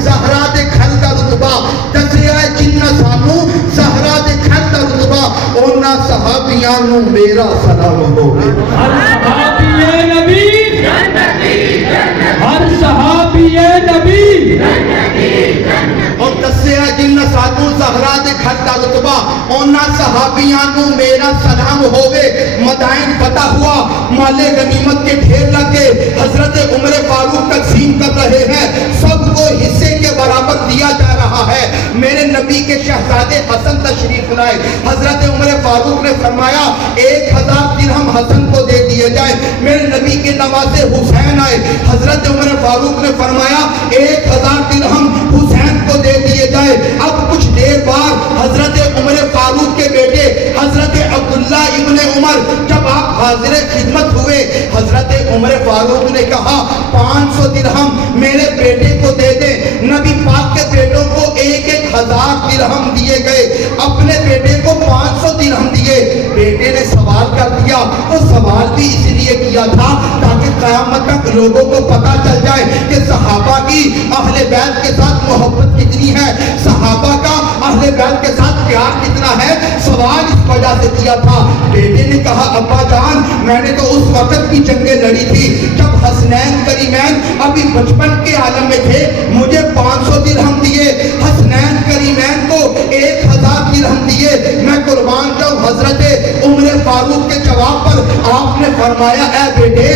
زہرا دے کھل دا رتبہ دسیا جنہ سانو زہرا دے کھل دا رتبہ اونا صحابیاں نو میرا سلام ہوگے ہر صحابی نبی ہر صحابی نبی اور دسیا جنہ سانو زہرا دے کھل دا رتبہ اونا صحابیاں نو میرا سلام ہوگے مدائن فتح ہوا مال غنیمت کے ڈھیر لگے حضرت عمر فاروق تقسیم کر رہے ہیں سب کو حصے کے برابر دیا جا رہا ہے میرے نبی کے شہزادے حسن تشریف لائے حضرت عمر فاروق نے فرمایا 1000 درہم حسن کو دے دیے جائے میرے نبی کے نواسے حسین آئے حضرت عمر فاروق نے فرمایا 1000 درہم حسین کو دے دیے جائے اب کچھ دیر بعد حضرت عمر فاروق کے بیٹے حضرت عبداللہ ابن عمر جب آپ حاضر خدمت ہوئے حضرت عمر فاروق نے کہا 500 درہم میرے بیٹے کو دے دیں نبی پاک کے بیٹوں کو 1000 درہم دیے گئے اپنے بیٹے کو 500 درہم دیے بیٹے نے سوال کر دیا وہ سوال بھی اس لیے کیا تھا تاکہ قیامت تک لوگوں کو پتا چل جائے کہ صحابہ کی اہل بیت کے ساتھ محبت کتنی ہے صحابہ کا اہل بیت کے ساتھ پیار کتنا ہے سوال اس وجہ سے کیا تھا بیٹے نے کہا ابا جان میں نے تو اس وقت کی جنگیں لڑی تھی جب حسنین کریمین ابھی بچپن کے عالم میں تھے مجھے 500 درہم دیے حسنین کریمین کو 1000 درہم دیے میں قربان جاؤں حضرت عمر فاروق کے جواب پر آپ نے فرمایا اے بیٹے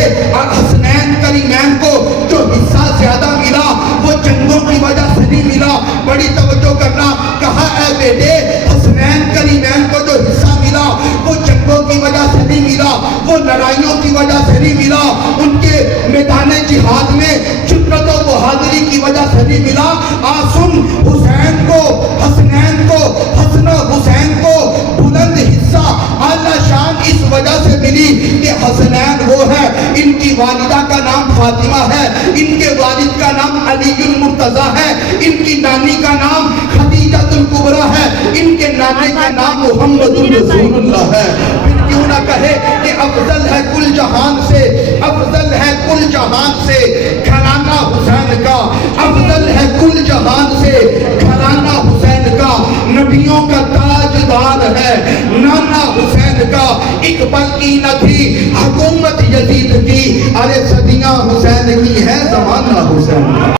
حسنین کریمین کو جو حصہ زیادہ ملا وہ جنگوں کی وجہ سے نہیں ملا بڑی توجہ کرنا کہا اے بیٹے حسنین کریمین کو جو حصہ ملا وہ جنگوں کی وجہ سے نہیں ملا وہ لڑائیوں کی وجہ سے نہیں ملا ان کے میدان جہاد میں جرأت و بہادری کی وجہ سے نہیں ملا آسن حسین کو حسنین کو حسن حسین کو بلند حصہ اعلیٰ شان اس وجہ سے ملی کہ حسنین وہ ہے ان کی والدہ کا نام فاطمہ ہے ان کے والد کا نام علی المرتضیٰ ہے ان کی نانی کا نام خدیجہ الکبریٰ ہے ان کے نانے کا نام محمد رسول اللہ ہے پھر کیوں نہ کہے کہ افضل ہے کل جہان سے افضل ہے کل جہان سے گھرانہ حسین کا افضل ہے کل جہان سے گھرانہ حسین کا نبیوں کا تاجدار ہے نانا حسین کا ایک پل کی نہ تھی حکومت یزید کی ارے صدیاں حسین کی ہے زمانہ حسین